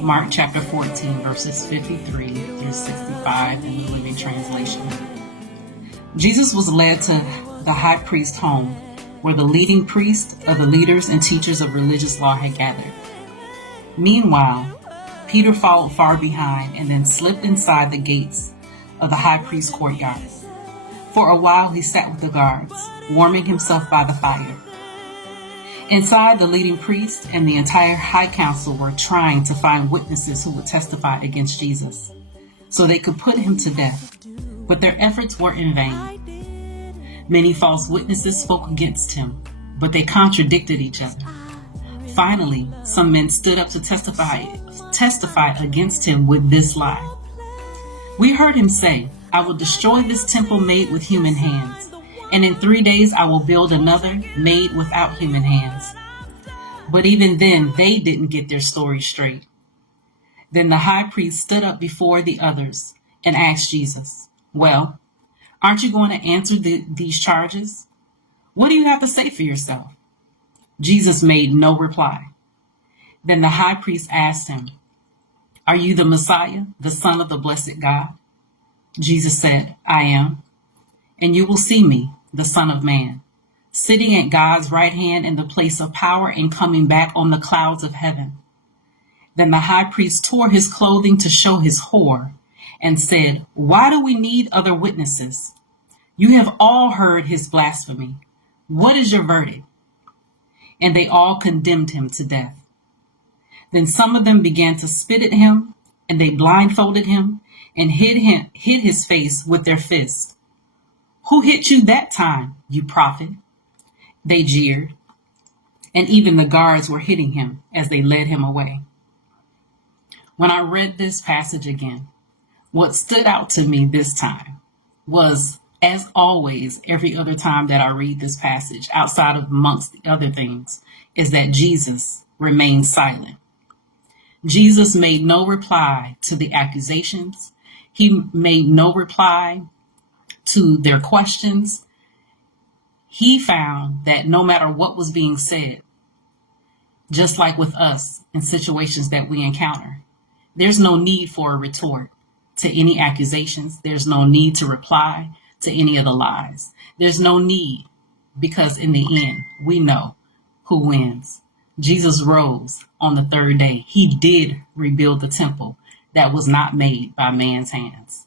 Mark chapter 14, verses 53 through 65 in the Living Translation. Jesus was led to the high priest's home, where the leading priests of the leaders and teachers of religious law had gathered. Meanwhile, Peter followed far behind and then slipped inside the gates of the high priest's courtyard. For a while he sat with the guards, warming himself by the fire. Inside, the leading priest and the entire high council were trying to find witnesses who would testify against Jesus, so they could put him to death. But their efforts were in vain. Many false witnesses spoke against him, but they contradicted each other. Finally, some men stood up to testify against him with this lie. We heard him say, "I will destroy this temple made with human hands, and in 3 days I will build another made without human hands." But even then, they didn't get their story straight. Then the high priest stood up before the others and asked Jesus, "Well, aren't you going to answer these charges? What do you have to say for yourself?" Jesus made no reply. Then the high priest asked him, "Are you the Messiah, the Son of the blessed God?" Jesus said, "I am. And you will see me, the Son of Man, sitting at God's right hand in the place of power and coming back on the clouds of heaven." Then the high priest tore his clothing to show his horror and said, "Why do we need other witnesses? You have all heard his blasphemy. What is your verdict?" And they all condemned him to death. Then some of them began to spit at him, and they blindfolded him and hid his face with their fists. "Who hit you that time, you prophet?" They jeered, and even the guards were hitting him as they led him away. When I read this passage again, what stood out to me this time was, as always, every other time that I read this passage, outside of amongst the other things, is that Jesus remained silent. Jesus made no reply to the accusations. He made no reply to their questions. He found that no matter what was being said, just like with us in situations that we encounter, there's no need for a retort to any accusations. There's no need to reply to any of the lies. There's no need, because in the end, we know who wins. Jesus rose on the third day. He did rebuild the temple that was not made by man's hands.